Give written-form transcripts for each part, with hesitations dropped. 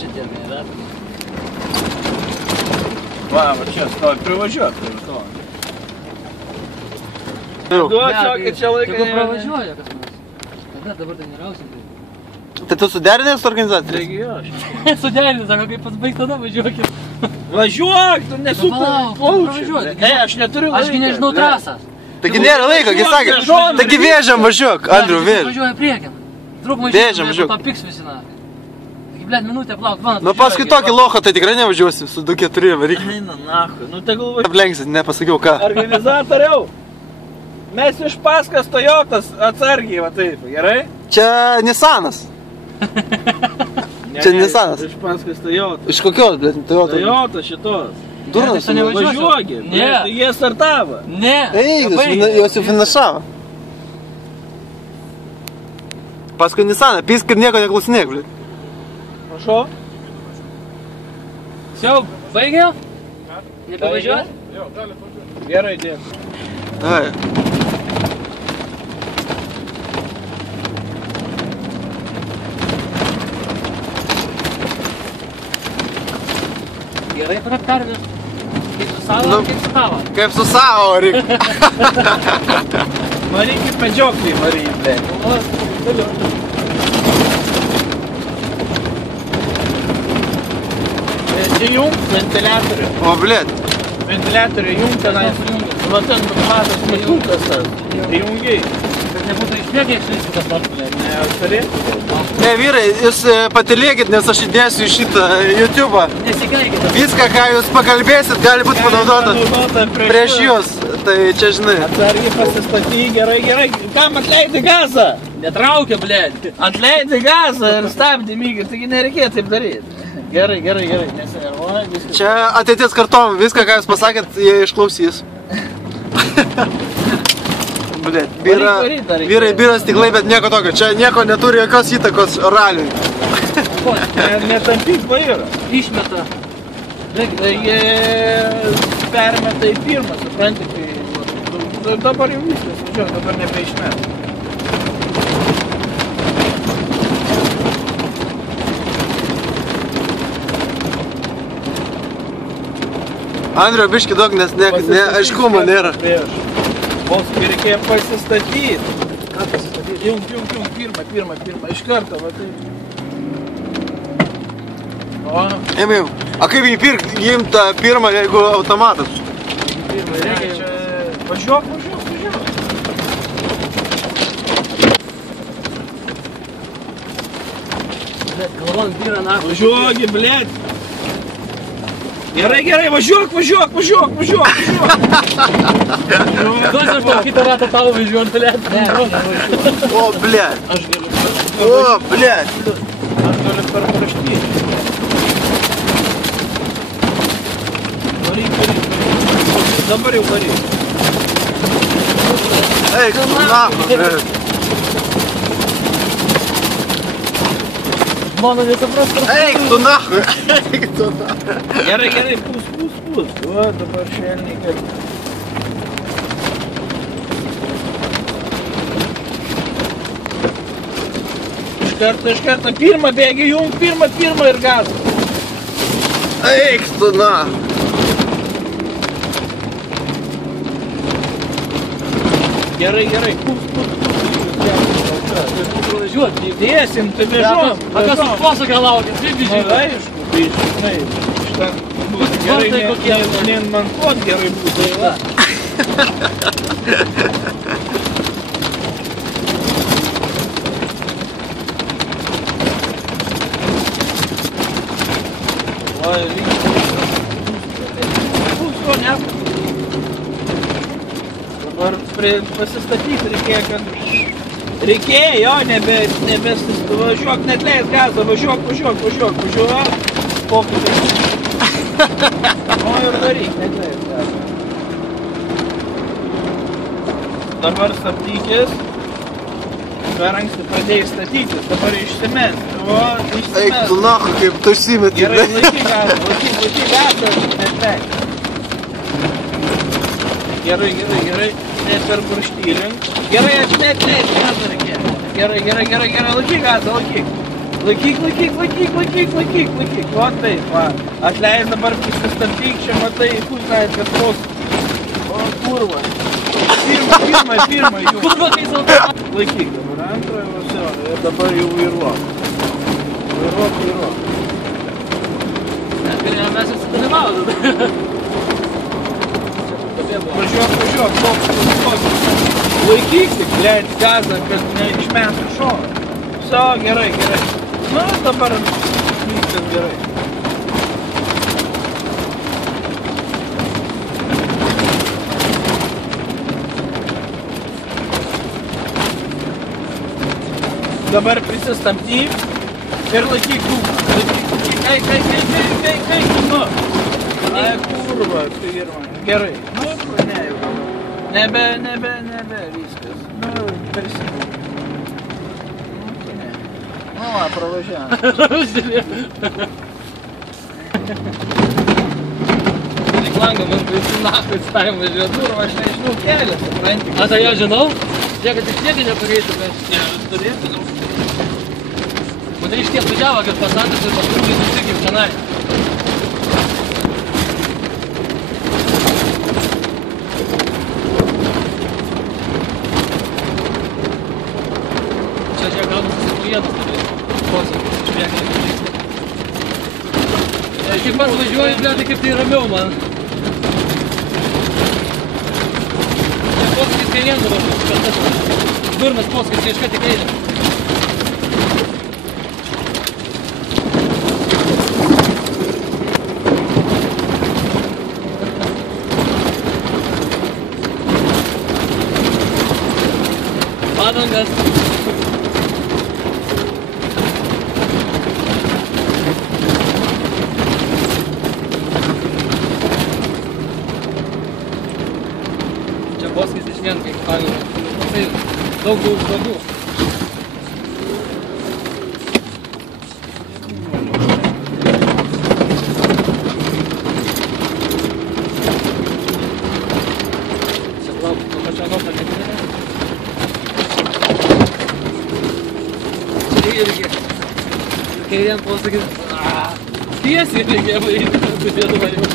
čia tie yra. Va, čia stovi privažiuot. Duot, čia laiką... Jeigu pravažiuoja kas nors. Tada dabar tai nerausim. Tai tu suderinęs su organizatoriais? Taigi jo. Suderinęs, sako, kaip pats baig tada važiuokit. Važiuok, tu Palauk, aš neturiu laiko. Ašgi nežinau trasą. Taigi nėra laiko, kai sakė. Taigi vėžiam važiuok, Andriu, vėžiam. Važiuoja priekin. Trūk Vėžiam, mažinį, važiuok. papiks visi na. Taigi, blėt, minutę plauk, man. Nu paskui tokį lochą tai tikrai nevažiuosi su 2-4 varikliu. Eina, nahui, nu tegul važiuok. Aplenksit, nepasakiau ką. Organizatoriau, mes iš paskas Toyotas atsargiai, va taip, gerai? Čia Nissanas. Čia Nissanas. Iš paskas Toyotas. Iš kokios, blėt, Toyota? Toyota šitos. Durnas. Ne, tai Važiuogi, Ne. tai jie startavo. Ne. Eik, jos jau finišavo. Paskui Nissaną, pisk ir nieko neklausinėk, blėt. Prašau. Jau, baigė? Nebevažiuot? Jo, galit važiuoti. Gerai, dėkui. Ai. Gerai, pervės. Kaip su savo, Nu. kaip su tavo. Kaip su savo, Rik. Marykit medžioklį, Marykit, blėt. Čia jungt ventiliatorių. O, blėt. Ventiliatorių jungt tenais. Va ten matas mygtukas tas. Jungiai. Kad nebūtų išbėgę išlįsti kas nors, blėt. Ne, turi? Ne, vyrai, jūs patylėkit, nes aš įdėsiu į šitą YouTube'ą. Nesikeikite. Viską, ką jūs pakalbėsit, gali būti panaudota prieš jūs. Tai čia, žinai. Atsargiai pasistatyk, gerai, gerai. Kam atleidi gazą? Netraukia, blėt. Atleidi gazą ir stabdį mygį, taigi nereikėjo taip daryti. Gerai, gerai, gerai, nesinervuoja, viskas. Čia ateities kartom, viską, ką jūs pasakėt, jie išklausys. Blėt, vyrai byra stiklai, bet nieko tokio. Čia nieko neturi jokios įtakos raliui. Netampyk vairą. Išmeta. Jie permeta į pirmą, supranti, kai... Dabar jau viskas, važiuoju, dabar nebeišmeta. Andriu, biški daug, nes aiškumo nėra. Vos reikėjo pasistatyti. Ką pasistatyti? Jung, pirmą, iš karto, va tai. O, Ėmiau, a kaip jį pirk, jim tą pirmą, jeigu automatas? pirmą, reikia čia... Važiuok. Blėt, galvon vyra na. Važiuogi, blėt. Gerai, važiuok. Duos aš tau kitą ratą tavo važiuot, blėt. Ne, O, blėt. Aš galiu O, blėt. per paraštį. Varyk. Dabar jau varyk. Eik, nahu, blėt. mano nesuprastų. Eik, tu nahu. Gerai, pūs. O, dabar šelniai gali. Iš karto, pirmą bėgi, jung, pirmą ir gazą. Eik, tu nahu. Gerai, pūs. Pravažiuot. Dėsim, tai vežom. A kas už posūkio laukia, kaip žinai. Aišku, tai žinai, šitą gerai nemantuot gerai būtų. Oi, pūsto ne. Dabar pasistatyti reikėjo, kad... Reikėjo, važiuok, net leis gazą, važiuok. Pokytis. O ir daryk, net leis gazą. Dabar stabdykis. Per anksti pradėjai statytis, dabar išsimest. Eik, tu nahu, kaip tu užsimeti. Gerai, laiky gazą, net leis. Gerai. Net per burštylink. Gerai, net leis gazą reikėjo. Gerai, laikyk gazą. Laikyk. O taip, va. Atleis dabar prisistabdyk, čia matai, puikai, kad tos. O kurva. Pirmą jų. Laikyk dabar antrojo, va, ir dabar jau vairuok. Vairuok. Mes jau sudalyvaudame. Važiuok, toks. Laikyk tik, blėt, gazą, kad neišmestų šoną. Viso, gerai. Nu, dabar viskas gerai. Dabar prisistabdyk ir laikyk dūmą. Kai, nu. Ai, kurva, pirma. Gerai. Nu, ne, jau. Nebe, viskas. Nu, persimų. Nu, va, pravažiavam. Tik langą, man visi nachai stavim važiuoja durų, aš nežinau kelią, supranti. A, tai jau žinau? Tiek, kad iš tiek nepareitų, bet ne, turėtų. Man iš tiek važiavo, kad pasantas ir paskui visi kaip čionai. Čia žiūrėk, galbūt susiklietas turės. Posėkis, išbėgti. Aš kaip pats važiuoju, blėtai, kaip tai ramiau man. Čia posėkis kairien dabar, durnas posėkis, čia iškart į kairę. Padangas. Čia boskis iš vien kaip padangas. Tai daug žodų. Čia lauk, to pačio notą netinė. Irgi. Kairien posakys, tiesiai reikia vairyti, turėtų variau.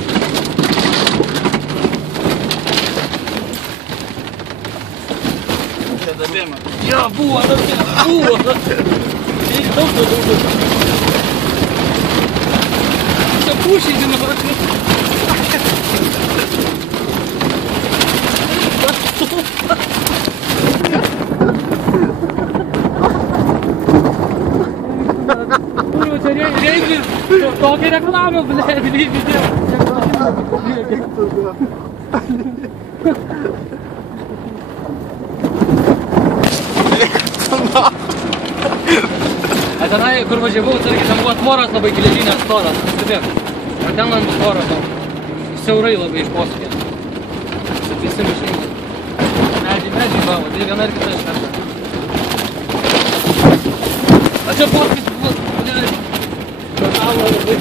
Čia dabėma. Jo, buvo. Čia daug. Čia pušiai, žinoma. Reikia tokią reklamą, blėt, video. A tenai, kur važiavau, tarkim, ten buvo tvoras labai geležinės storas, stebėk. A ten ant tvoras, siaurai labai iš posūkė. Su visi mišlinkai. Medžiai bavo, tai viena ir kita iš karto. A čia posūkis, Alo, labai.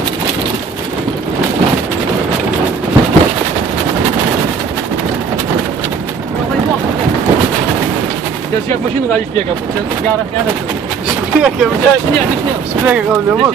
Čia žiūrėk mašinų gali išbėgę, čia geras kelias. Išbėgėm, Dešinė. Išbėgė gal nebus.